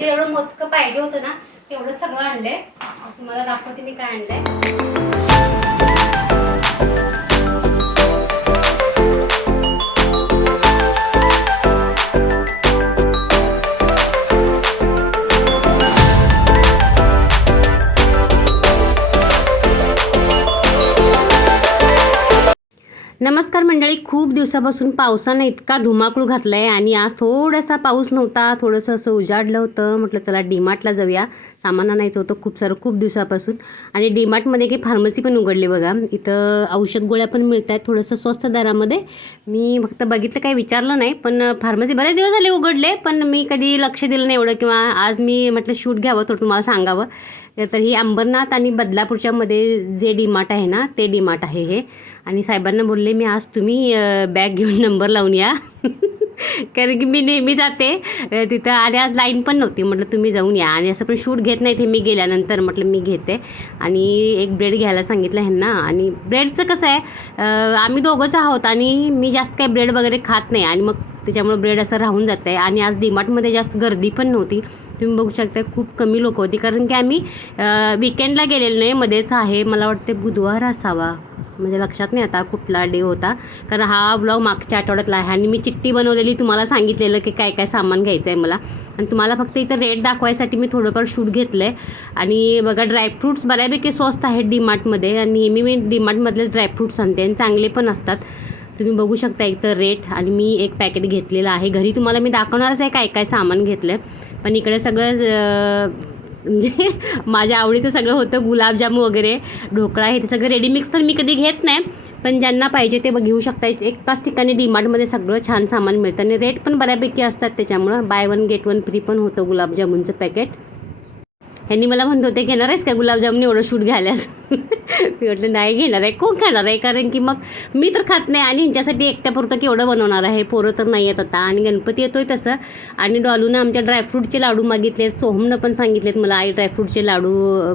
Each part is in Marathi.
म्हणजे एवढं मोजकं पाहिजे होतं ना तेवढं सगळं आणलंय. तुम्हाला दाखवते मी काय आणलंय. नमस्कार मंडळी खूप दिवसापासून पावसानं इतका धुमाकूळ घातला आहे आणि आज थोडासा पाऊस नव्हता थोडंसं असं उजाडलं होतं. म्हटलं चला डीमार्टला जाऊया. सामान आणायचं होतं खूप सारं खूप दिवसापासून. आणि डीमार्टमध्ये काही फार्मसी पण उघडली बघा. इथं औषध गोळ्या पण मिळत आहेत थोडंसं स्वस्त दरामध्ये. मी फक्त बघितलं काही विचारलं नाही पण फार्मसी बरेच दिवस झाले उघडले पण मी कधी लक्ष दिलं नाही एवढं किंवा आज मी म्हटलं शूट घ्यावं थोडं तुम्हाला सांगावं. तर ही अंबरनाथ आणि बदलापूरच्यामध्ये जे डीमार्ट आहे ना ते डीमार्ट आहे हे. आणि साहेबांना बोलले मी आज तुम्ही बॅग घेऊन नंबर लावून या. कारण की मी नेहमी जाते तिथं आणि आज लाईन पण नव्हती म्हटलं तुम्ही जाऊन या. आणि असं पण शूट घेत नाही ते मी गेल्यानंतर म्हटलं मी घेते. आणि एक ब्रेड घ्यायला सांगितलं ह्यांना. आणि ब्रेडचं कसं आहे आम्ही दोघंच आहोत आणि मी जास्त काही ब्रेड वगैरे खात नाही. आणि मग त्याच्यामुळे ब्रेड असं राहून जातं आहे आणि आज डीमार्टमध्ये जास्त गर्दी पण नव्हती. तुम्ही बघू शकता खूप कमी लोक होती. कारण की आम्ही विकेंडला गेलेलो नाही मध्येच आहे. मला वाटते बुधवार असावा. म्हणजे लक्षात नाही आता कुठला डे होता. कारण हा ब्लॉग मागच्या आठवड्यातला आहे आणि मी चिठ्ठी बनवलेली तुम्हाला सांगितलेलं की काय काय सामान घ्यायचं आहे मला. आणि तुम्हाला फक्त इथं रेट दाखवायसाठी मी थोडंफार शूट घेतलं आहे आणि बघा ड्रायफ्रूट्स बऱ्यापैकी स्वस्त आहेत डीमार्टमध्ये आणि नेहमी मी डीमार्टमधलेच ड्रायफ्रूट्स आणते आणि चांगले पण असतात. तुम्ही बघू शकता एक तर रेट आणि मी एक पॅकेट घेतलेलं आहे. घरी तुम्हाला मी दाखवणारच आहे काय काय सामान घेतलं आहे पण इकडे सगळं म्हणजे माझ्या आवडीचं सगळं होतं गुलाबजामू वगैरे ढोकळा हे ते सगळं रेडी मिक्स तर मी कधी घेत नाही. पण ज्यांना पाहिजे ते बघ घेऊ शकता. एकाच ठिकाणी डीमार्टमध्ये सगळं छान सामान मिळतं आणि रेट पण बऱ्यापैकी असतात त्याच्यामुळं. Buy one get one free पण होतं गुलाबजामुनचं पॅकेट ह्यांनी मला म्हणत होते घेणार आहेस का गुलाबजामुन एवढं शूट घ्यायलास मी म्हटलं नाही घेणार आहे कोण खाणार आहे? कारण की मग मी तर खात नाही आणि ह्यांच्यासाठी एकट्यापुरतं केवढं बनवणार आहे? पोरं तर नाही आहेत आता. आणि गणपती येतोय तसं. आणि डॉलूनं आमच्या ड्रायफ्रूटचे लाडू मागितलेत सोहमनं पण सांगितलेत मला आई ड्रायफ्रूटचे लाडू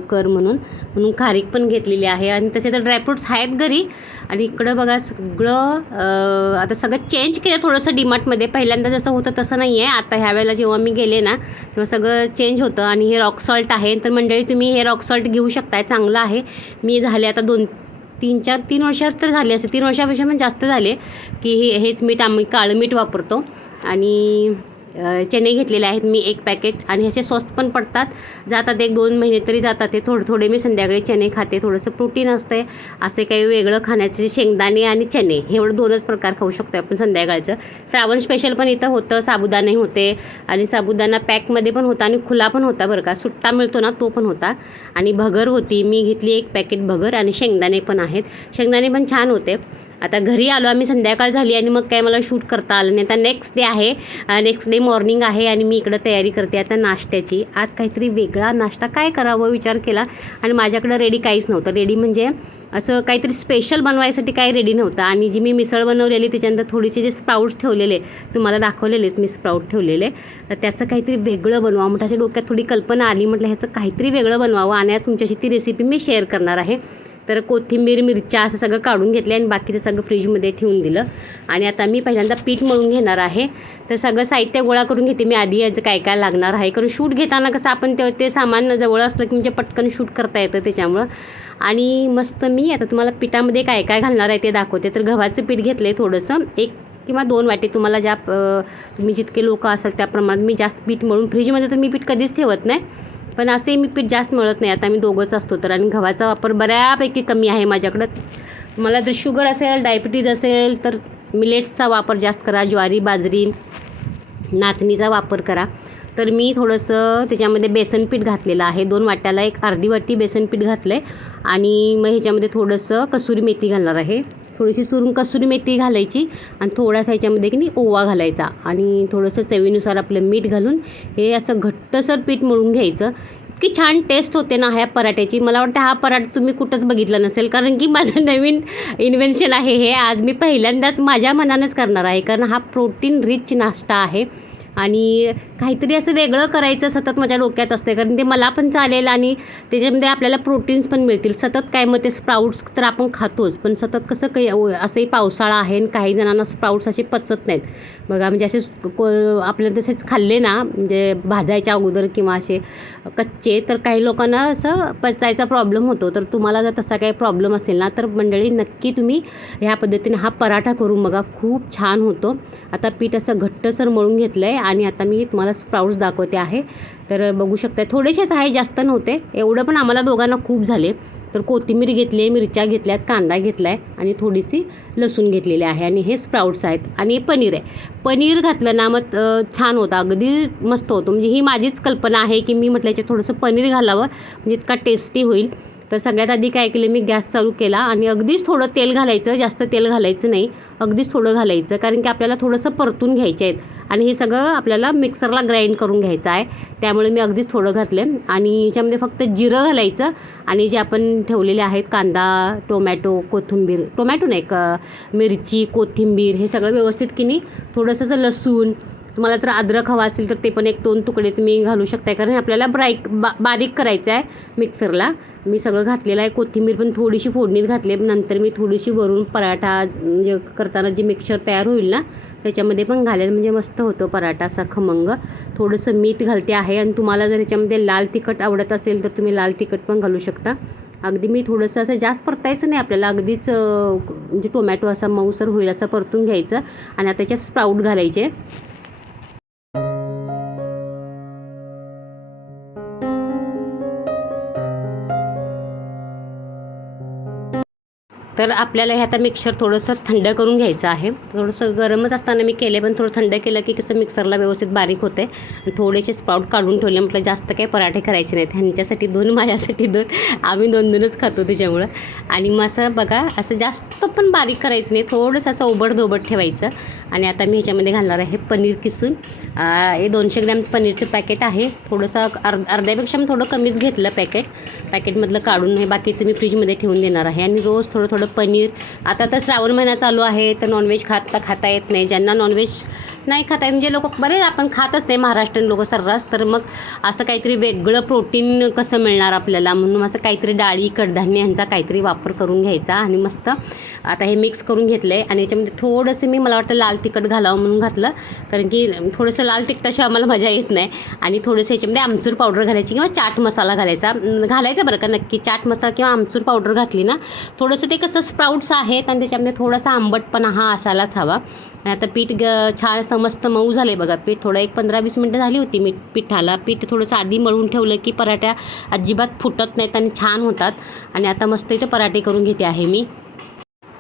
कर म्हणून. म्हणून खारीक पण घेतलेली आहे. आणि तसे तर ड्रायफ्रूट्स आहेत घरी. आणि इकडं बघा सगळं आता सगळं चेंज केलं थोडंसं डीमार्टमध्ये. पहिल्यांदा जसं होतं तसं नाही आहे. आता ह्या वेळेला जेव्हा मी गेले ना तेव्हा सगळं चेंज होतं. आणि हे रॉक सॉल्ट आहे. तर मंडळी तुम्ही हे रॉक सॉल्ट घेऊ शकताय. चांगलं आहे. मी झाले. आता दोन तीन चार तीन वर्षात तर झाले असे तीन वर्षापेक्षा पण जास्त झाले की हे हेच मीठ आम्ही काळं मीठ वापरतो. आणि चणे घेतलेले आहेत मी एक पॅकेट आणि ह्याचे स्वस्त पण पडतात. जातात एक दोन महिने तरी जातात ते. थोडे थोडे मी संध्याकाळी चणे खाते. थोडंसं प्रोटीन असते असे काही वेगळं खाण्याचे शेंगदाणे आणि चणे एवढं दोनच प्रकार खाऊ शकतो आपण संध्याकाळचं. श्रावण स्पेशल पण इथं होतं साबुदाणे होते आणि साबुदाणा पॅकमध्ये पण होता आणि खुला पण होता बरं का. सुट्टा मिळतो ना तो पण होता. आणि भगर होती मी घेतली एक पॅकेट भगर आणि शेंगदाणे पण आहेत. शेंगदाणे पण छान होते. आता घरी आलो आम्ही संध्याकाळ झाली आणि मग काय मला शूट करता आलं नाही. आता नेक्स्ट डे आहे नेक्स्ट डे मॉर्निंग आहे आणि मी इकडं तयारी करते आता नाश्त्याची. आज काहीतरी वेगळा नाश्ता काय करावं विचार केला आणि माझ्याकडं रेडी काहीच नव्हतं. रेडी म्हणजे असं काहीतरी स्पेशल बनवायसाठी काही रेडी नव्हतं. आणि जी मी मिसळ बनवलेली त्याच्यानंतर थोडीसे जे स्प्राऊट्स ठेवलेले तुम्हाला दाखवलेलेच मी स्प्राऊट ठेवलेले तर त्याचं काहीतरी वेगळं बनवा म्हटलं डोक्यात थोडी कल्पना आली म्हटलं ह्याचं काहीतरी वेगळं बनवावं आणि तुमच्याशी ती रेसिपी मी शेअर करणार आहे. तर कोथिंबीर मिरच्या असं सगळं काढून घेतले आणि बाकीचं सगळं फ्रीजमध्ये ठेवून दिलं. आणि आता मी पहिल्यांदा पीठ मळून घेणार आहे. तर सगळं साहित्य गोळा करून घेते मी आधी याचं काय काय लागणार आहे. कारण शूट घेताना कसं आपण ते ते सामान जवळ असलं की म्हणजे पटकन शूट करता येतं त्याच्यामुळं. आणि मस्त मी आता तुम्हाला पिठामध्ये काय काय घालणार आहे ते दाखवते. तर गव्हाचं पीठ घेतलं आहे थोडंसं. एक किंवा दोन वाटे तुम्हाला ज्या तुम्ही जितके लोक असाल त्या प्रमाणात मी जास्त पीठ मळून फ्रीजमध्ये तर मी पीठ कधीच ठेवत नाही. पण असेही मी पीठ जास्त मळत नाही. आता मी दोघंच असतो तर आणि गव्हाचा वापर बऱ्यापैकी कमी आहे माझ्याकडं. मला जर शुगर असेल डायबिटीज असेल तर मिलेट्सचा वापर जास्त करा ज्वारी बाजरी नाचणीचा वापर करा. तर मी थोडंसं त्याच्यामध्ये बेसन पीठ घातलेलं आहे. दोन वाट्याला एक अर्धी वाटी बेसन पीठ घातलं आहे आणि मग ह्याच्यामध्ये थोडंसं कसुरी मेथी घालणार आहे. थोडीशी सुरून कसुरी मेथी घालायची आणि थोडासा ह्याच्यामध्ये की नाही ओवा घालायचा आणि थोडंसं चवीनुसार आपलं मीठ घालून हे असं घट्टसर पीठ मळून घ्यायचं. इतकी छान टेस्ट होते ना ह्या पराठ्याची. मला वाटतं हा पराठा तुम्ही कुठंच बघितला नसेल कारण की माझं नवीन इन्व्हेन्शन आहे हे. आज मी पहिल्यांदाच माझ्या मनानंच करणार आहे कारण हा प्रोटीन रिच नाश्ता आहे. आणि काहीतरी असं वेगळं करायचं सतत माझ्या डोक्यात असते कारण ते मला पण चालेल आणि त्याच्यामध्ये आपल्याला प्रोटीन्स पण मिळतील. सतत काय मग ते स्प्राऊट्स तर आपण खातोच. पण सतत कसं काही असंही पावसाळा आहे आणि काही जणांना स्प्राऊट्स असे पचत नाहीत. बघा म्हणजे असे को आपल्याला तसेच खाल्ले ना म्हणजे भाजायच्या अगोदर किंवा असे कच्चे तर काही लोकांना असं पचायचा प्रॉब्लेम होतो. तर तुम्हाला जर तसा काही प्रॉब्लेम असेल ना तर मंडळी नक्की तुम्ही ह्या पद्धतीने हा पराठा करून बघा. खूप छान होतो. आता पीठ असं घट्टसर मळून घेतलं आहे आणि आता मी तुम्हाला स्प्राउट्स दाखवते आहे. तर बघू शकता थोडेसेच आहे जास्त नव्हते. एवढं पण आम्हाला दोघांना खूप झाले. तर कोथिंबीर घेतली आहे मिरच्या घेतल्यात कांदा घेतला आहे आणि थोडीशी लसूण घेतलेली आहे. आणि हे स्प्राउट्स आहेत. आणि पनीर आहे. पनीर घातलं ना मग छान होतं. अगदी मस्त होतं. म्हणजे ही माझीच कल्पना आहे की मी म्हटल्याचे थोडंसं पनीर घालावं. म्हणजे इतका टेस्टी होईल. तर सगळ्यात आधी काय केलं मी गॅस चालू केला आणि अगदीच थोडं तेल घालायचं जास्त तेल घालायचं नाही अगदीच थोडं घालायचं कारण की आपल्याला थोडंसं परतून घ्यायचे आहेत. आणि हे सगळं आपल्याला मिक्सरला ग्राइंड करून घ्यायचं आहे. त्यामुळे मी अगदीच थोडं घातलं आणि ह्याच्यामध्ये फक्त जिरं घालायचं आणि जे आपण ठेवलेले आहेत कांदा टोमॅटो कोथिंबीर टोमॅटो नाही क मिरची कोथिंबीर हे सगळं व्यवस्थित की नाही थोडंसं असं लसूण तुम्हाला जर अद्रक हवा असेल तर ते पण एक दोन तुकडे तुम्ही घालू शकताय. कारण आपल्याला ब्राईक बा बारीक करायचं आहे मिक्सरला. मी सगळं घातलेलं आहे. कोथिंबीर पण थोडीशी फोडणीत घातली नंतर मी थोडीशी वरून पराठा म्हणजे करताना जे मिक्सर तयार होईल ना त्याच्यामध्ये पण घालेल. म्हणजे मस्त होतो पराठा असा खमंग. थोडंसं मीठ घालते आहे. आणि तुम्हाला जर ह्याच्यामध्ये लाल तिखट आवडत असेल तर तुम्ही लाल तिखट पण घालू शकता. अगदी मी थोडंसं असं जास्त परतायचं नाही आपल्याला. अगदीच म्हणजे टोमॅटो असा मऊसर होईल असं परतून घ्यायचं. आणि आता त्याच्यात स्प्राऊट घालायचे. तर आपल्याला हे आता मिक्सर थोडंसं थंड करून घ्यायचं आहे. थोडंसं गरमच असताना मी केले पण थोडं थंड केलं की कसं मिक्सरला व्यवस्थित बारीक होते. आणि थोडेसे स्पाउट काढून ठेवले म्हटलं जास्त काही पराठे करायचे नाहीत. ह्यांच्यासाठी दोन माझ्यासाठी दोन. आम्ही दोन दोनच खातो त्याच्यामुळं. आणि मग असं बघा असं जास्त पण बारीक करायचं नाही. थोडंसं असं ओबड धोबड ठेवायचं. आणि आता मी ह्याच्यामध्ये घालणार आहे पनीर किसून. हे दोनशे ग्रॅम पनीरचं पॅकेट आहे. थोडंसं अर्ध अर्ध्यापेक्षा मी थोडं कमीच घेतलं पॅकेट पॅकेटमधलं काढून हे बाकीचं मी फ्रीजमध्ये ठेवून देणार आहे. आणि रोज थोडं थोडं पनीर. आता तर श्रावण महिना चालू आहे तर नॉनव्हेज खाता खाता येत नाही. ज्यांना नॉनव्हेज नाही खाता येत म्हणजे लोक बरेच आपण खातच नाही. महाराष्ट्रीयन लोक सर्रास तर मग असं काहीतरी वेगळं प्रोटीन कसं मिळणार आपल्याला? म्हणून असं काहीतरी डाळी कडधान्य ह्यांचा काहीतरी वापर करून घ्यायचा आणि मस्त आता हे मिक्स करून घेतलं आहे आणि याच्यामध्ये थोडंसं मी मला वाटतं लाल तिखट घालावं म्हणून घातलं. कारण की थोडंसं लाल तिखटाशिवाय आम्हाला मजा येत नाही. आणि थोडंसं याच्यामध्ये आमचूर पावडर घालायची किंवा चाट मसाला घालायचा. घालायचा बरं का नक्की. चाट मसाला किंवा आमचूर पावडर घातली ना थोडंसं ते कसं स्प्राउट्स आहेत आणि त्याच्यामध्ये थोडासा आंबटपणा हा असायलाच हवा. आणि आता पीठ ग छान समस्त मऊ झालं आहे बघा. पीठ थोडं एक पंधरा वीस मिनटं झाली होती मी पिठाला. पीठ थोडंसं आधी मळून ठेवलं की पराठ्या अजिबात फुटत नाहीत आणि छान होतात. आणि आता मस्त इथं पराठे करून घेते आहे मी.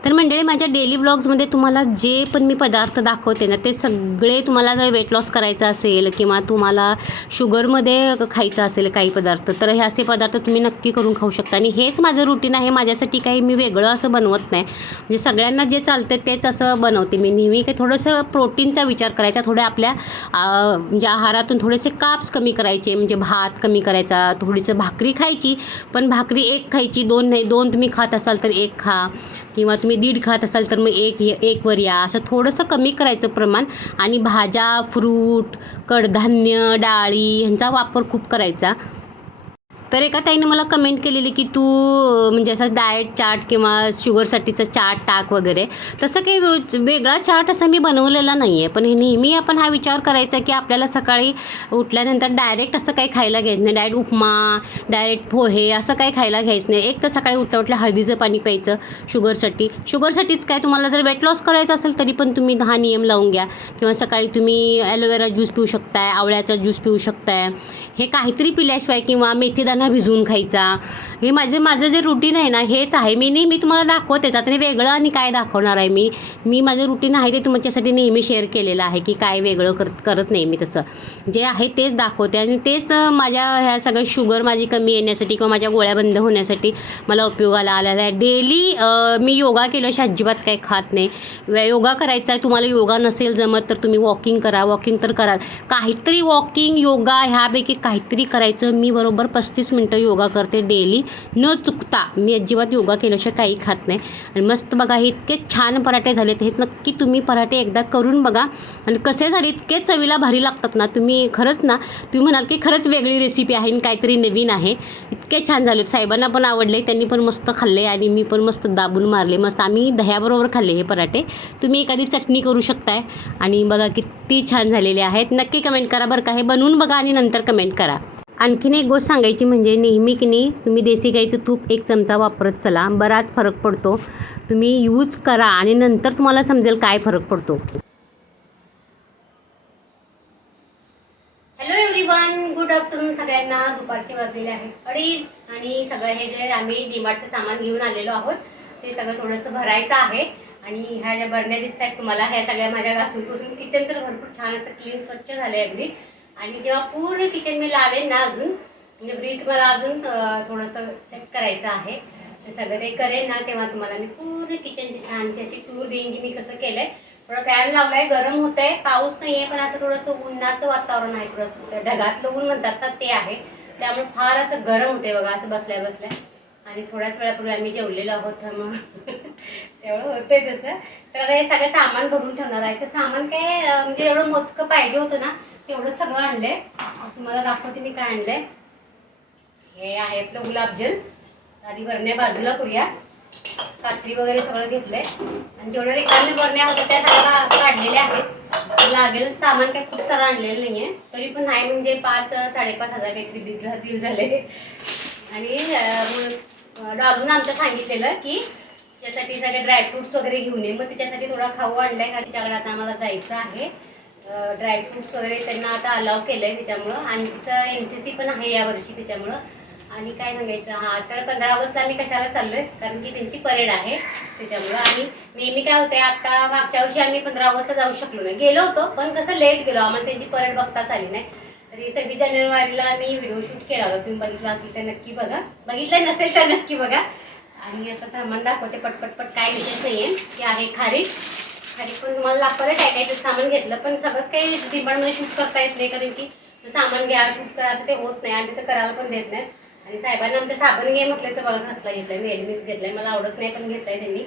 तर मंडळी माझ्या डेली व्लॉग्समध्ये तुम्हाला जे पण मी पदार्थ दाखवते ना ते सगळे तुम्हाला जर वेट लॉस करायचं असेल किंवा तुम्हाला शुगरमध्ये खायचं असेल काही पदार्थ तर हे असे पदार्थ तुम्ही नक्की करून खाऊ शकता. आणि हेच माझं रुटीन आहे. माझ्यासाठी काही मी वेगळं असं बनवत नाही. म्हणजे सगळ्यांना जे चालतं तेच असं बनवते मी. नेहमी काही थोडंसं प्रोटीनचा विचार करायचा थोड्या आपल्या म्हणजे आहारातून थोडेसे काप्स कमी करायचे म्हणजे भात कमी करायचा थोडीसं भाकरी खायची पण भाकरी एक खायची दोन नाही दोन तुम्ही खात असाल तर एक खा. किंवा तुम्ही दीड खात असाल तर मग एक एक वर या. असं थोडंसं कमी करायचं प्रमाण आणि भाज्या फ्रूट कडधान्य डाळी ह्यांचा वापर खूप करायचा. तर एका ताईने मला कमेंट केलेली की तू म्हणजे असं डाएट चाट किंवा शुगरसाठीचं चाट टाक वगैरे. तसं काही वेगळा चाट असा मी बनवलेला नाही आहे पण हे नेहमी आपण हा विचार करायचा की आपल्याला सकाळी उठल्यानंतर डायरेक्ट असं काही खायला घ्यायचं नाही. डायरेक्ट उपमा डायरेक्ट पोहे असं काही खायला घ्यायचं नाही. एक तर सकाळी उठल्या उठल्या हळदीचं पाणी प्यायचं शुगरसाठी शुगरसाठीच काय तुम्हाला जर वेट लॉस करायचं असेल तरी पण तुम्ही दहा नियम लावून घ्या. किंवा सकाळी तुम्ही ॲलोवेरा ज्यूस पिऊ शकताय आवळ्याचा ज्यूस पिऊ शकताय. हे काहीतरी पिल्याशिवाय किंवा मेथीदाणा भिजवून खायचा. हे माझे माझं जे रुटीन आहे ना हेच आहे. मी नेहमी तुम्हाला दाखवते त्याने वेगळं आणि काय दाखवणार आहे मी? मी माझं रुटीन आहे ते तुमच्यासाठी नेहमी शेअर केलेलं आहे की काय वेगळं करत करत नाही मी तसं. जे आहे तेच दाखवते आणि तेच माझ्या ह्या सगळ्या शुगर माझी कमी येण्यासाठी किंवा माझ्या गोळ्या बंद होण्यासाठी मला उपयोगाला आलेला आहे. डेली मी योगा केल्याशिवाय अजिबात काही खात नाही. योगा करायचा आहे. तुम्हाला योगा नसेल जमत तर तुम्ही वॉकिंग करा. वॉकिंग तर कराल. काहीतरी वॉकिंग योगा ह्यापैकी काहीतरी करायचं मी बरोबर पस्तीस तीस मिनटं योगा करते डेली. न चुकता मी अजिबात योगा केल्याशिवाय काही खात नाही. आणि मस्त बघा हे इतके छान पराठे झालेत. हे नक्की तुम्ही पराठे एकदा करून बघा. आणि कसे झाले इतके चवीला भारी लागतात ना. तुम्ही खरंच ना तुम्ही म्हणाल की खरंच वेगळी रेसिपी आहे आणि काहीतरी नवीन आहे. इतके छान झालेत. साहेबांना पण आवडले त्यांनी पण मस्त खाल्ले आणि मी पण मस्त दाबून मारले. मस्त आम्ही दह्याबरोबर खाल्ले हे पराठे. तुम्ही एखादी चटणी करू शकताय. आणि बघा किती छान झालेले आहेत. नक्की कमेंट करा बरं का. हे बनवून बघा आणि नंतर कमेंट करा. आणखीन एक गोष्ट सांगायची म्हणजे नेहमी की नाही तुम्ही देसी गाईचं तूप एक चमचा वापरत चला. बराच फरक पडतो. तुम्ही यूज करा आणि नंतर तुम्हाला समजेल काय फरक पडतो. हॅलो एव्हरीवन गुड आफ्टरनून सगळ्यांना. दुपारचे वाजलेले आहे अडीच आणि सगळं हे जे आम्ही डीमार्टचं सामान घेऊन आलेलो आहोत ते सगळं थोडंसं भरायचं आहे. आणि ह्या ज्या बरण्या दिसत आहेत तुम्हाला ह्या सगळ्या माझ्या घासून पुसून किचन तर भरपूर छान असं क्लीन स्वच्छ झालं आहे अगदी. आणि जेव्हा पूर्ण किचन मी लावेन ना अजून म्हणजे फ्रीज मला अजून थोडंसं सेट करायचं आहे ते सगळं ते करेन ना तेव्हा तुम्हाला मी पूर्ण किचनची छानशी अशी टूर देईन की मी कसं केलंय. थोडं फॅन लावलाय गरम होत आहे पाऊस नाही आहे पण असं थोडंसं उन्हाचं वातावरण आहे थोडंसं ढगातलं ऊन म्हणतात ना ते आहे. त्यामुळे फार असं गरम होते बघा असं बसल्या बसल्या. आणि थोड्याच वेळापूर्वी आम्ही जेवलेलो आहोत तर मग तेवढं होतंय तसं. तर आता हे सगळं सामान भरून ठेवणार आहे. तर सामान काय म्हणजे एवढं मोजकं पाहिजे होतं ना तेवढं सगळं आणलंय. तुम्हाला दाखवते मी काय आणलंय. हे आहे आपलं गुलाबजल आधी वरण्या बाजूला करूया. कात्री वगैरे सगळं घेतलंय. आणि जेवढ्या रिकामी बरण्या होत्या त्या सगळ्या काढलेल्या आहेत. लागेल सामान काही खूप सारं आणलेलं नाही आहे तरी पण नाही म्हणजे पाच साडेपाच हजार काहीतरी बिल बिल झाले आणि डॉगून आमच्या आमचं सांगितलेलं की त्याच्यासाठी सगळे ड्रायफ्रुट्स वगैरे घेऊन ये. मग तिच्यासाठी थोडा खाऊ आणलाय का तिच्याकडे आता आम्हाला जायचं आहे. ड्रायफ्रुट्स वगैरे त्यांना आता अलाव केलंय त्याच्यामुळं आणि तिचं एन सी सी पण आहे यावर्षी त्याच्यामुळं आणि काय सांगायचं हा तर पंधरा ऑगस्टला आम्ही कशाला चाललोय? कारण की त्यांची परेड आहे त्याच्यामुळं आणि नेहमी काय होतंय आता मागच्या वर्षी आम्ही पंधरा ऑगस्टला जाऊ शकलो नाही. गेलो होतो पण कसं लेट गेलो. आम्हाला त्यांची परेड बघताच आली नाही. तरी सव्वीस जानेवारीला मी व्हिडिओ शूट केला होता. तुम्ही बघितला असेल तर नक्की बघा. बघितलं नसेल तर नक्की बघा. आणि आता थांबून दाखवते पटपटपट काय विशेष आहे ते आहे खारीक. खारीक पण तुम्हाला दाखवलं काय काय तर सामान घेतलं पण सगळंच काही दिंबाडमध्ये शूट करता येत नाही कारण की सामान घ्या शूट करा असं ते होत नाही. आणि ते करायला पण देत नाहीत आणि साहेबांना आमचं साबण घे म्हटलं तर बघा घासला घेतलाय. मी रेडमिक्स घेतलाय. मला आवडत नाही पण घेतलाय त्यांनी.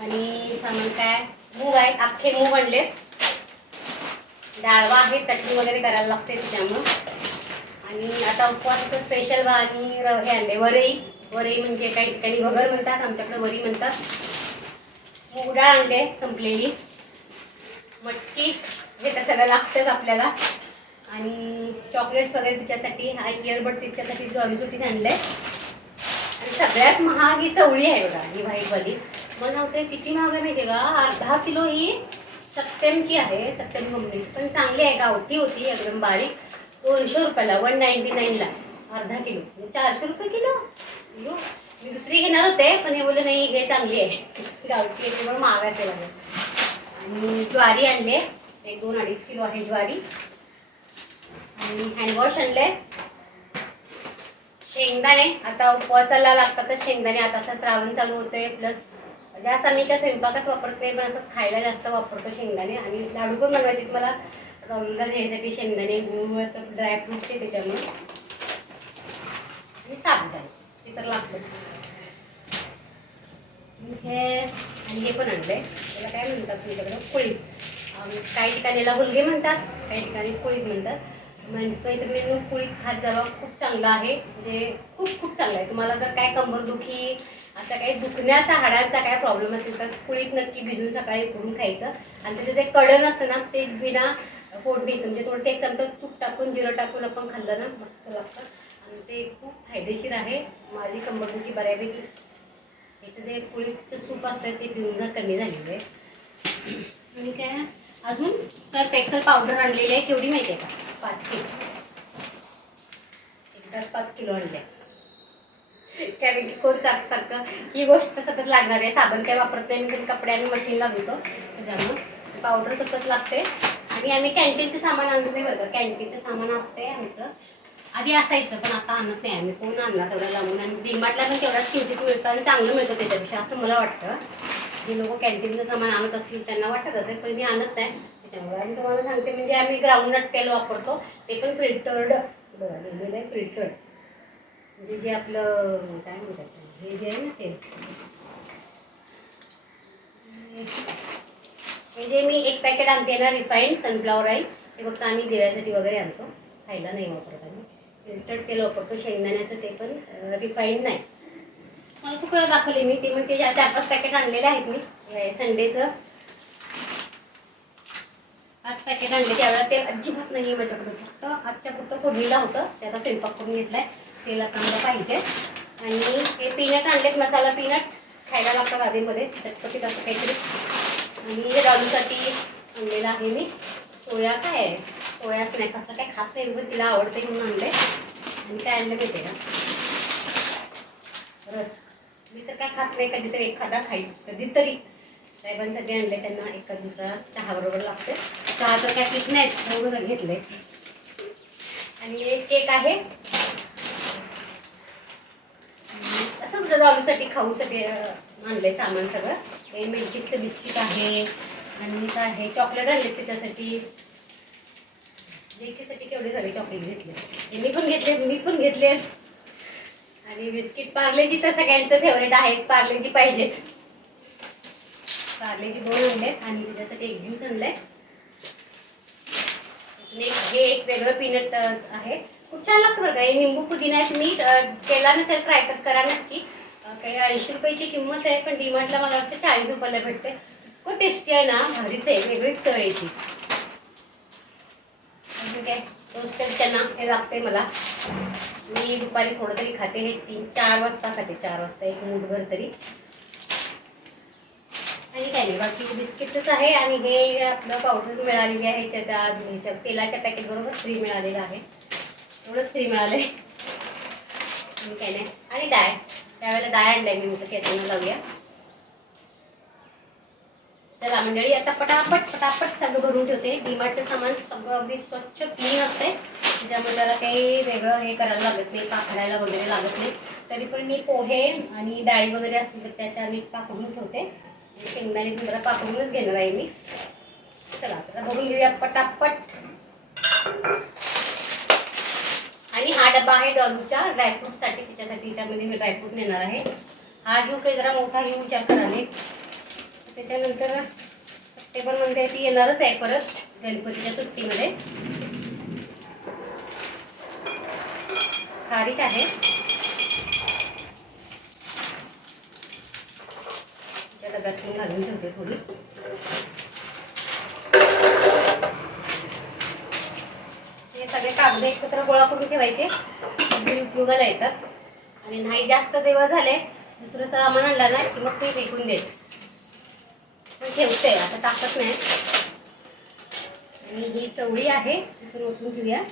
आणि सामान काय? मूग आहे अख्खे मूग आणले डाळवा आहे चटणी वगैरे करायला लागते त्याच्यामुळं. आणि आता उपवासाचं स्पेशल आणि र- हे आणले वरई. वरई म्हणजे काही ठिकाणी वगर म्हणतात आमच्याकडे वरी म्हणतात. मूग डाळ आणले संपलेली. मटकी हे तर सगळं लागतंच आपल्याला. आणि चॉकलेट्स वगैरे तिच्यासाठी आणि इयरबड तिच्यासाठी सॉरीसुटीच आणलं आहे आणि सगळ्यात महाग ही चवळी आहे बघा ही व्हाईटवाली मला होते किती महाग आहे माहिती आहे का? अर्धा किलो ही सत्यमची आहे सत्यम कंपनीची पण चांगली आहे गावठी होती एकदम बारीक. दोनशे रुपयाला वन नाईन्टी नाईनला अर्धा किलो. म्हणजे चारशे रुपये किलो? मी दुसरी घेणार होते पण हे बोलले नाही हे चांगली आहे. गावठी आहे पण महाग असेल आणि ज्वारी आणले. एक दोन अडीच किलो आहे ज्वारी. आणि हँडवॉश आणले. शेंगदाणे. आता उपवासाला लागतात शेंगदाणे. आता असं श्रावण चालू होतोय प्लस म्हणजे जास्त आम्ही त्या स्वयंपाकात वापरत नाही पण असंच खायला जास्त वापरतो शेंगदाणे. आणि लाडू पण बनवायचे. मला रमजान घ्यायसाठी शेंगदाणे गुळ असं ड्रायफ्रूटचे त्याच्यामुळे. आणि साबुदाणे. ते तर लागतंच. हे आणि हे पण आणलंय. त्याला काय म्हणतात तुमच्याकडे? कुळीत काही ठिकाणी याला हुलगे म्हणतात काही ठिकाणी कुळीत म्हणतात. मैत्रिणींनी कुळीत खात जावा. खूप चांगला आहे. म्हणजे खूप खूप चांगलं आहे. तुम्हाला जर काय कंबरदुखी असा काही दुखण्याचा हाडांचा काय प्रॉब्लेम असेल तर कुळीत नक्की भिजून सकाळी उकडून खायचं. आणि त्याचं जे कडण असतं ना ते बिना फोडणीचं म्हणजे थोडंसं एक चमचा तूप टाकून जिरं टाकून आपण खाल्लं ना मस्त लागतं. आणि ते खूप फायदेशीर आहे. माझी कंबरदुखी बऱ्यापैकी याचं जे कुळीचं सूप असतं ते पिऊन कमी झालेलं आहे. आणि काय अजून सर्फ एक्सल पावडर आणलेली आहे. केवढी माहिती आहे का? पाच किलो एकदा पाच किलो आणल्या. कारण की कोण सारखं. सारखं ही गोष्ट सतत लागणार आहे. साबण काय वापरत नाही मी कपडे आम्ही मशीन लागतो त्याच्यामुळं पावडर सतत लागते. आणि आम्ही कॅन्टीनचं सामान आणलं नाही बरं कॅन्टीनचं सामान असते आमचं. आधी असायचं पण आता आणत नाही आम्ही. कोण आणणार तेवढं लावून? आणि डीमार्टला पण तेवढ्याच किमतीत मिळतं आणि चांगलं मिळतं त्याच्यापेक्षा असं मला वाटतं. जे लोक कॅन्टीनचं सामान आणत असतील त्यांना वाटत असेल पण मी आणत नाही. त्याच्यामुळे आणि तुम्हाला सांगते म्हणजे आम्ही ग्राउंडनट तेल वापरतो. ते पण फिल्टर्ड बरं लिहिलेलं आहे फिल्टर्ड म्हणजे जे आपलं काय म्हणतात हे जे आहे ना ते. म्हणजे मी एक पॅकेट आणते ना रिफाईंड सनफ्लावर ऑइल हे फक्त आम्ही देवासाठी वगैरे आणतो. खायला नाही वापरत आम्ही. फिल्टर्ड तेल वापरतो शेंगदाण्याचं ते पण रिफाईंड नाही. मला खूप वेळा दाखवले मी ते मग ते चार पाच पॅकेट आणलेले आहेत मी. संडेचं पाच पॅकेट आणले. त्यावेळेला तेल अजिबात नाही माझ्याकडं फक्त आजच्या पुरतं फोडणीला होतं. ते आता स्वयंपाक करून घेतलाय. तेल कांदा पाहिजे. आणि हे पीनट आणलेत मसाला पीनट खायला लागतं बाबीमध्ये चटपटीत असं काहीतरी. आणि हे डॉलूसाठी आणलेलं आहे मी. सोया काय आहे? सोया स्नॅक असं काय खात नाही पण तिला आवडते म्हणून आणले आणि काय आणलं माहिती का? रस. मी तर काय खात नाही. कधीतरी एखादा खाईल. कधीतरी. साहेबांसाठी आणले त्यांना. एका दुसरा चहाबरोबर लागते चहा तर काय पीत नाहीत एवढं घेतलंय आणि एक केक आहे. असंच डॉलूसाठी खाऊसाठी आणलंय सामान सगळं. हे मिल्कीचं बिस्किट आहे आणि काय आहे चॉकलेट आणले त्याच्यासाठी. लेकीसाठी केवढे सगळे चॉकलेट घेतले. यांनी पण घेतले मी पण घेतले. आणि बिस्किट पार्लेजी तर सगळ्यांचं फेवरेट आहे पार्लेजी पाहिजेच. पार्लेजी दोन आणलेत आणि त्याच्यासाठी एक ज्यूस आणलाय. हे एक वेगळं पीनट आहे. खूप छान लागतं बरं का. हे निंबू पुदिना मीठ केला नसेल ट्राय कर करा नक्की. काही ऐंशी रुपयाची किंमत आहे पण डिमांडला मला वाटतं चाळीस रुपयाला भेटते. इतकं टेस्टी आहे ना भारीच आहे वेगळीच चव आहे ती. अजून काय? रोस्टेड चना हे लागते मला. मी दुपारी थोडं तरी खाते हे तीन चार वाजता खाते चार वाजता एक मूठभर तरी. आणि काही नाही बाकी बिस्किटच आहे आणि हे आपलं पावडर मिळालेली आहे ह्याच्या त्या ह्याच्या तेलाच्या पॅकेट बरोबर फ्री मिळालेलं आहे. एवढंच फ्री मिळालंय. ठीक आहे नाही. आणि डाय त्यावेळेला डाय आणलाय मी म्हटलं केसांना लावूया. चला मंडळी आता पटापट पटापट सगळं भरून ठेवते. डीमार्टचं सामान सगळं अगदी स्वच्छ क्लीन असते. त्याच्यामुळे त्याला काही वेगळं हे करायला लागत नाही पाखडायला वगैरे लागत नाही. तरी पण मी पोहे आणि डाळी वगैरे असतील तर त्याच्या नीट पाकडून ठेवते. शेंगदाणे तुम्हाला जरा घेणार आहे मी. चला आता भरून घेऊया पटापट. आणि हा डबा आहे डॉलूच्या ड्रायफ्रूटसाठी त्याच्यासाठी त्याच्यामध्ये मी ड्रायफ्रूट नेणार आहे. हा घेऊ काही जरा मोठा घेऊ विचार कराने त्याच्यानंतर सप्टेंबरमध्ये ती येणारच आहे परत गणपतीच्या सुट्टीमध्ये. खारीक आहे. तिच्या डब्यातून घालून ठेवते थोडी. हे सगळे कागद एकत्र गोळा करून ठेवायचे. उपयोगाला येतात. आणि नाही जास्त देवा झाले दुसरं सामान आणलं ना की मग ते फेकून द्यायचं पण ठेवते आता टाकत नाही. आणि ही चवळी आहे तिथून ओतून ठेवूया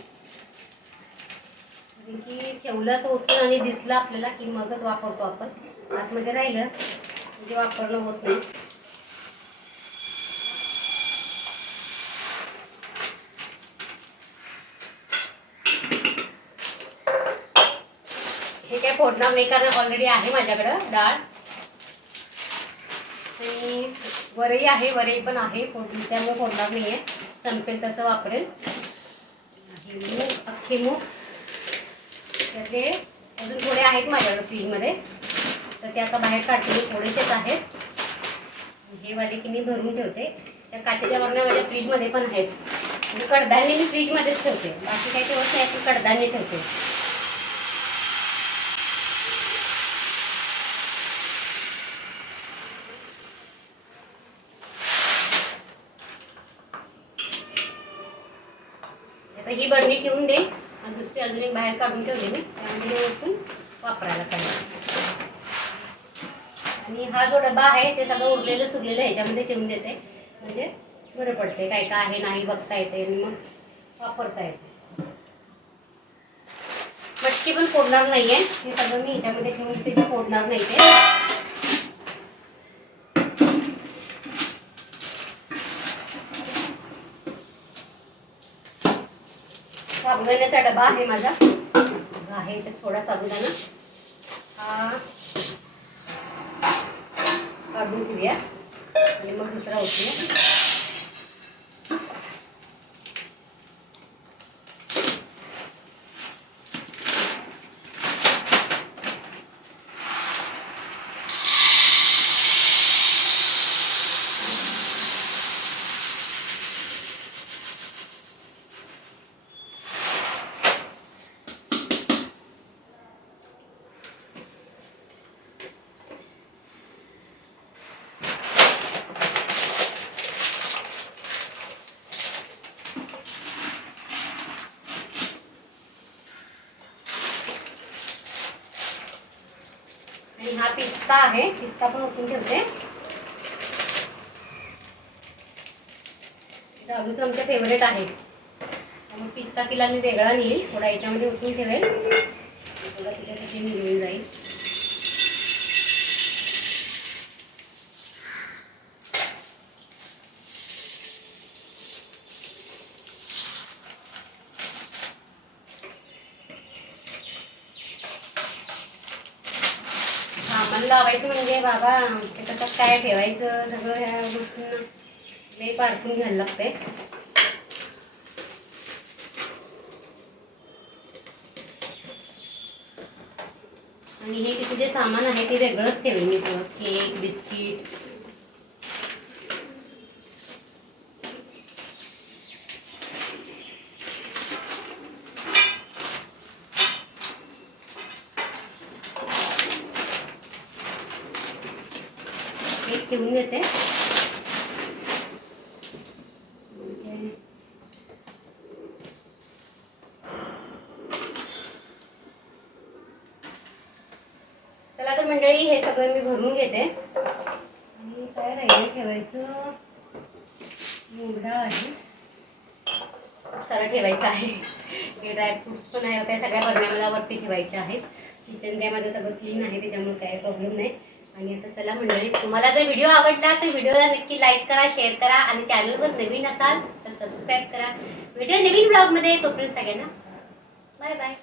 कारण की ठेवलं असं होतं आणि दिसलं आपल्याला की मगच वापरतो आपण. आतमध्ये राहिलं. म्हणजे वापरणं होत नाही. हे काय फोडणार नाही कारण ऑलरेडी आहे माझ्याकडं डाळ. आणि वरई आहे वरई पण आहे फोडली त्यामुळे फोडणार नाही आहे संपेल तसं वापरेल. मूग अख्खे मूग. त्यातले अजून थोडे आहेत माझ्याकडे फ्रीजमध्ये. तर ते आता बाहेर काढते थोडेसेच आहेत. हे वाले की मी भरून ठेवते. त्या काचेच्या बरण्या माझ्या फ्रीजमध्ये पण आहेत. मी कडधान्य मी फ्रीजमध्येच ठेवते. बाकी काही ठेवत नाही पण कडधान्य ठेवते. आता ही बरणी ठेवून देईन आणि दुसरी अजून एक बाहेर काढून ठेवली मी. त्यामध्ये वापरायला पाहिजे. आणि हा जो डबा आहे ते सगळं उरलेलं सुरलेलं ह्याच्यामध्ये ठेवून देते. म्हणजे बरं पडते काय काय आहे नाही बघता येते आणि मग वापरता येते मटकी पण फोडणार नाहीये. हे सगळं मी ह्याच्यामध्ये ठेवून तिथे फोडणार नाही ते. साबुदाण्याचा डबा आहे माझा. आहे थोडा साबुदाणा. हा. काढून घेऊया. आणि मग दुसरा होतो पिस्ता आहे. पिस्ता पण उठून ठेवते डालूचं आमच्या फेवरेट आहे. त्यामुळे पिस्ता तिला मी वेगळा नेईल. थोडा याच्यामध्ये ओतून ठेवेल. थोडा तिच्यासाठी लावायचं म्हणजे बाबा ते कसं काय ठेवायचं सगळं ह्या गोष्टींना लई पारखून घ्यायला लागते आणि हे तिथे जे सामान आहे ते वेगळंच ठेवेल मी सगळं. केक बिस्किट केक ठेवून देते. चला तर मंडळी हे सगळं मी भरून घेते. आणि काय राहिलं ठेवायचं? मूग डाळ आहे सगळं ठेवायचं आहे. हे ड्रायफ्रुट्स पण आहे. त्या सगळ्या बरण्या वरती ठेवायच्या आहेत. किचन काय माझं सगळं क्लीन आहे त्याच्यामुळे काही प्रॉब्लेम नाही. आणि आता चला मंडळी तुम्हाला जर व्हिडिओ आवडला तर व्हिडिओला नक्की लाईक करा शेअर करा आणि चॅनलवर नवीन असाल तर सबस्क्राईब करा. व्हिडिओ नवीन ब्लॉगमध्ये तोपर्यंत सगळ्यांना बाय बाय